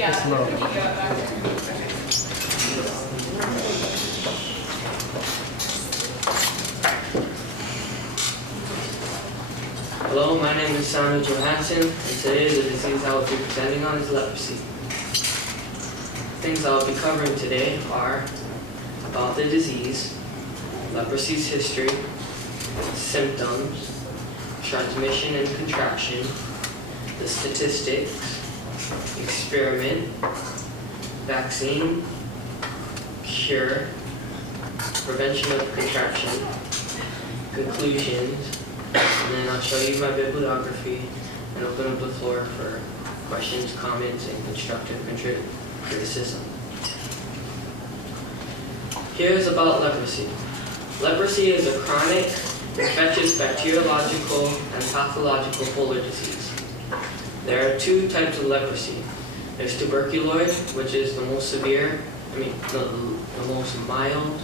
It's low. Hello, my name is Johansson, and today the disease I will be presenting on is leprosy. Things I will be covering today are about the disease, leprosy's history, symptoms, transmission and contraction, the statistics, experiment, vaccine, cure, prevention of contraction, conclusions, and then I'll show you my bibliography and open up the floor for questions, comments, and constructive criticism. Here's about leprosy. Leprosy is a chronic, infectious bacteriological and pathological polar disease. There are two types of leprosy. There's tuberculoid, which is the most severe, the most mild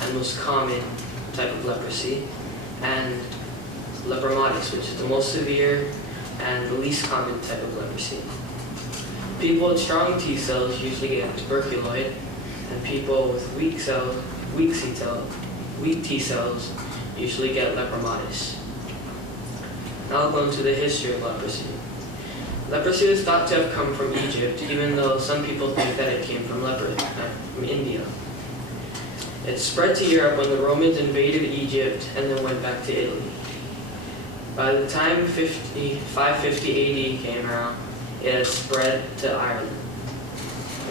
and most common type of leprosy, and lepromatis, which is the most severe and the least common type of leprosy. People with strong T cells usually get tuberculoid, and people with weak T cells usually get lepromatis. Now I'll go into the history of leprosy. Leprosy is thought to have come from Egypt, even though some people think that it came from India. It spread to Europe when the Romans invaded Egypt and then went back to Italy. By the time 550 AD came around, it had spread to Ireland.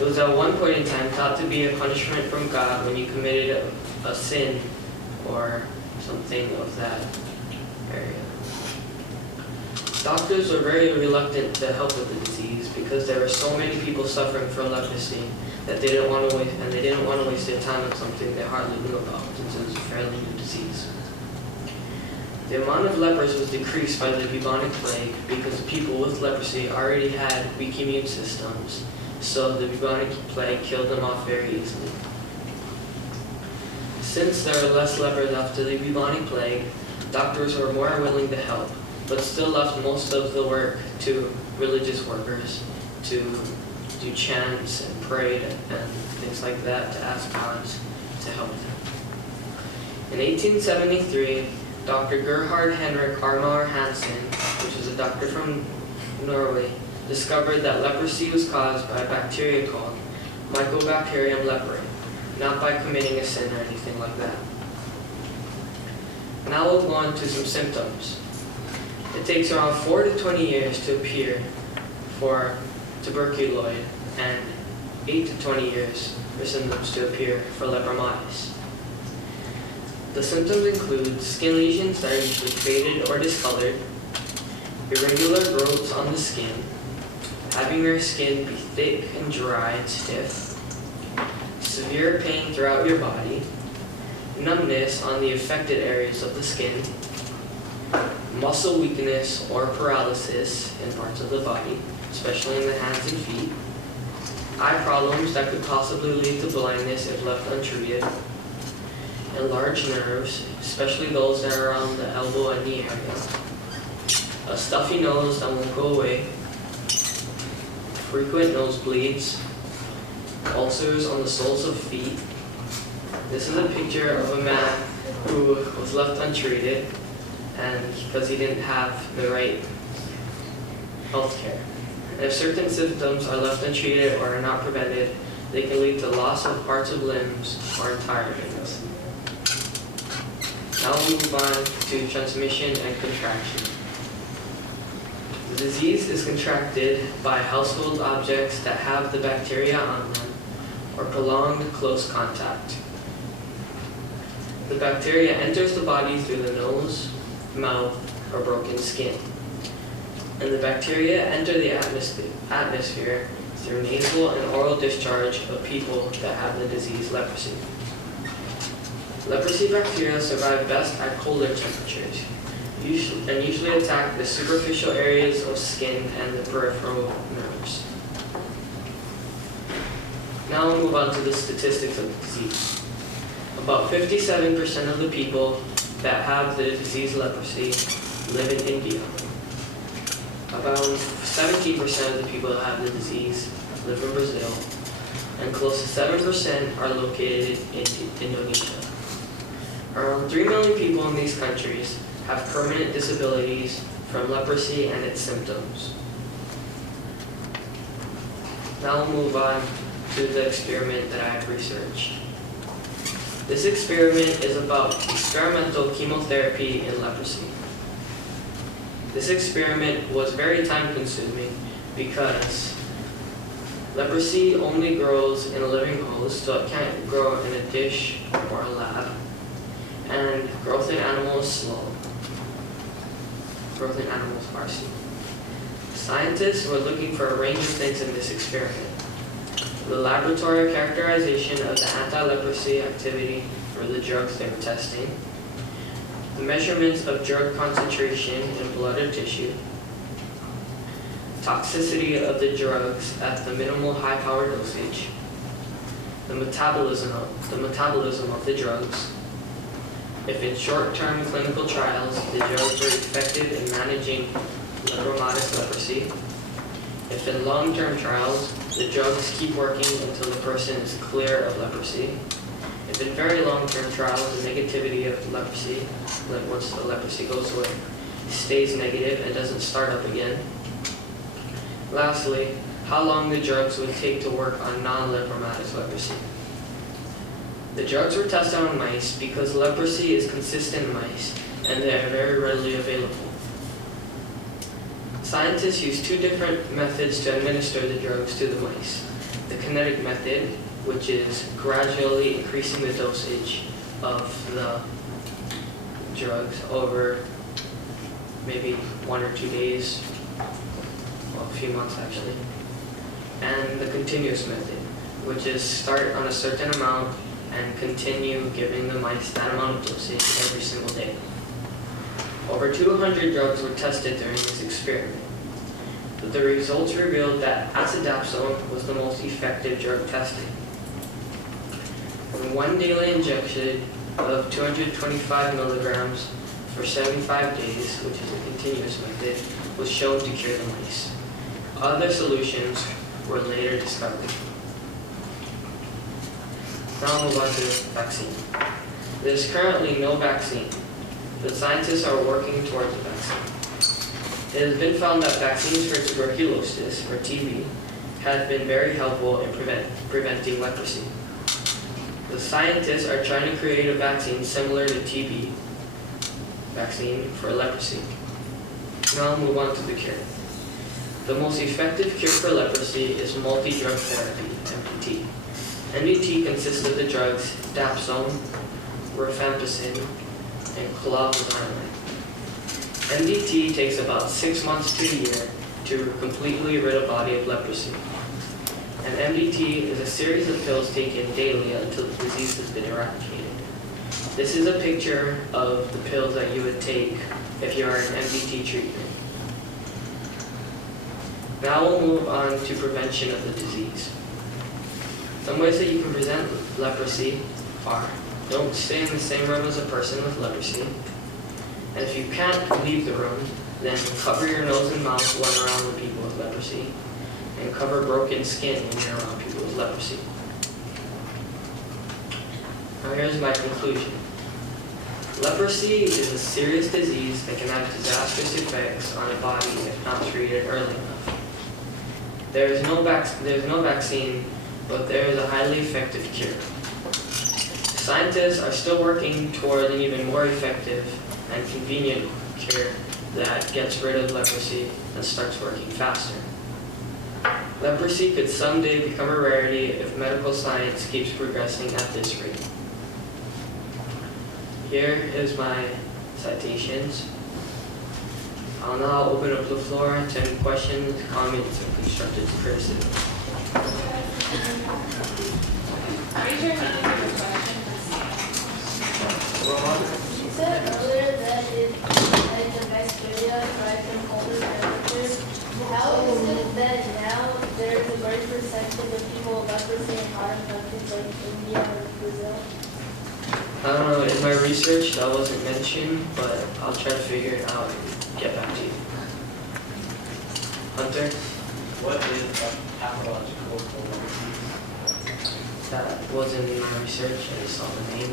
It was at one point in time thought to be a punishment from God when you committed a sin or something of that area. Doctors were very reluctant to help with the disease because there were so many people suffering from leprosy that they didn't want to waste their time on something they hardly knew about, since it was a fairly new disease. The amount of lepers was decreased by the bubonic plague because people with leprosy already had weak immune systems, so the bubonic plague killed them off very easily. Since there were less lepers after the bubonic plague, doctors were more willing to help, but still left most of the work to religious workers to do chants and pray and things like that to ask God to help them. In 1873, Dr. Gerhard Henrik Armar Hansen, which is a doctor from Norway, discovered that leprosy was caused by a bacteria called Mycobacterium leprae, not by committing a sin or anything like that. Now we'll go on to some symptoms. It takes around 4 to 20 years to appear for tuberculoid and 8 to 20 years for symptoms to appear for lepromatis. The symptoms include skin lesions that are usually faded or discolored, irregular growths on the skin, having your skin be thick and dry and stiff, severe pain throughout your body, numbness on the affected areas of the skin, muscle weakness or paralysis in parts of the body, especially in the hands and feet, eye problems that could possibly lead to blindness if left untreated, enlarged nerves, especially those that are around the elbow and knee area, a stuffy nose that won't go away, frequent nosebleeds, ulcers on the soles of feet. This is a picture of a man who was left untreated and because he didn't have the right health care. And if certain symptoms are left untreated or are not prevented, they can lead to loss of parts of limbs or entire limbs. Now we'll move on to transmission and contraction. The disease is contracted by household objects that have the bacteria on them or prolonged close contact. The bacteria enters the body through the nose, mouth, or broken skin. And the bacteria enter the atmosphere through nasal and oral discharge of people that have the disease leprosy. Leprosy bacteria survive best at colder temperatures, and usually attack the superficial areas of skin and the peripheral nerves. Now we'll move on to the statistics of the disease. About 57% of the people that have the disease leprosy live in India. About 17% of the people that have the disease live in Brazil, and close to 7% are located in Indonesia. Around 3 million people in these countries have permanent disabilities from leprosy and its symptoms. Now we'll move on to the experiment that I have researched. This experiment is about experimental chemotherapy in leprosy. This experiment was very time-consuming because leprosy only grows in a living host, so it can't grow in a dish or a lab. And growth in animals is slow. Growth in animals are slow. Scientists were looking for a range of things in this experiment. The laboratory characterization of the anti-leprosy activity for the drugs they were testing, the measurements of drug concentration in blood or tissue, toxicity of the drugs at the minimal high-power dosage, the metabolism of the drugs, if in short-term clinical trials the drugs were effective in managing lepromatous leprosy, if in long-term trials the drugs keep working until the person is clear of leprosy, if in very long-term trials the negativity of leprosy, like once the leprosy goes away, stays negative and doesn't start up again. Lastly, how long the drugs would take to work on non-lepromatous leprosy. The drugs were tested on mice because leprosy is consistent in mice and they are very readily available. Scientists used two different methods to administer the drugs to the mice. The kinetic method, which is gradually increasing the dosage of the drugs over maybe 1 or 2 days, well, a few months actually. And the continuous method, which is start on a certain amount and continue giving the mice that amount of dosage every single day. Over 200 drugs were tested during this experiment. But the results revealed that acidapsone was the most effective drug tested. And one daily injection of 225 milligrams for 75 days, which is a continuous method, was shown to cure the mice. Other solutions were later discovered. Now I'll move on to the vaccine. There is currently no vaccine, but scientists are working towards a vaccine. It has been found that vaccines for tuberculosis, or TB, have been very helpful in preventing leprosy. The scientists are trying to create a vaccine similar to TB vaccine for leprosy. Now I'll move on to the cure. The most effective cure for leprosy is multi-drug therapy, MDT. MDT consists of the drugs dapsone, rifampicin, and clofazimine. MDT takes about 6 months to a year to completely rid a body of leprosy. And MDT is a series of pills taken daily until the disease has been eradicated. This is a picture of the pills that you would take if you are in MDT treatment. Now we'll move on to prevention of the disease. Some ways that you can prevent leprosy are: don't stay in the same room as a person with leprosy. And if you can't leave the room, then cover your nose and mouth when around the people with leprosy. And cover broken skin when you're around people with leprosy. Now here's my conclusion. Leprosy is a serious disease that can have disastrous effects on a body if not treated early enough. There's no vaccine, but there is a highly effective cure. Scientists are still working toward an even more effective and convenient cure that gets rid of leprosy and starts working faster. Leprosy could someday become a rarity if medical science keeps progressing at this rate. Here is my citations. I'll now open up the floor to any questions, comments, and constructive criticism. Raise your hand if you have a question. You said earlier that it's the best video thrives in colder temperatures. How is it that now there's a great percentage of people with leprosy in hotter countries like India or Brazil? I don't know, in my research that wasn't mentioned, but I'll try to figure it out and get back to you. Hunter? What is a pathological vulnerabilities? That wasn't in my research. I just saw the name. And,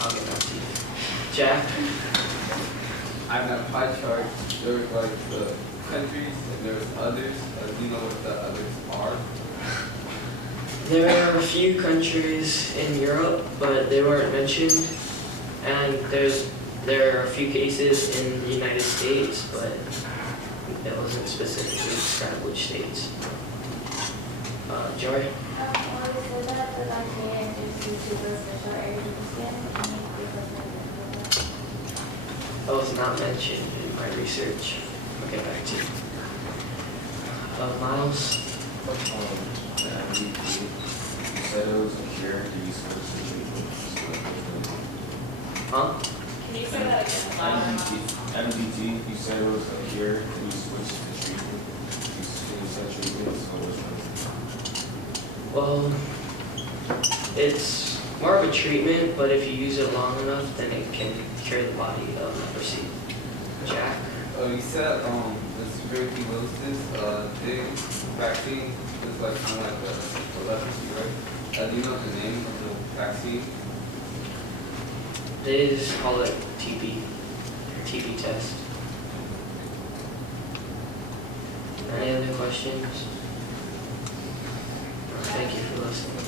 I'll get back to you. Jack? I have a pie chart. There was like the countries and there was others. Do you know what the others are? There are a few countries in Europe, but they weren't mentioned. And there are a few cases in the United States, but it wasn't specifically described which states. Joy? Well, we said that, but I can't just due to the special areas of the skin. Can you give us an example of that? That was not mentioned in my research. I'll get back to you. Miles? The MVP, you said it was a cure, do you switch to treatment? Huh? Can you say that again? MDT, you said it was a cure, do you switch to treatment? You said treatment, so which one? Well, it's more of a treatment, but if you use it long enough, then it can cure the body of leprosy. Jack? You said the tuberculosis vaccine is like kind of like the leprosy, right? Do you know the name of the vaccine? They just call it TB test. Any other questions? Thank you for listening.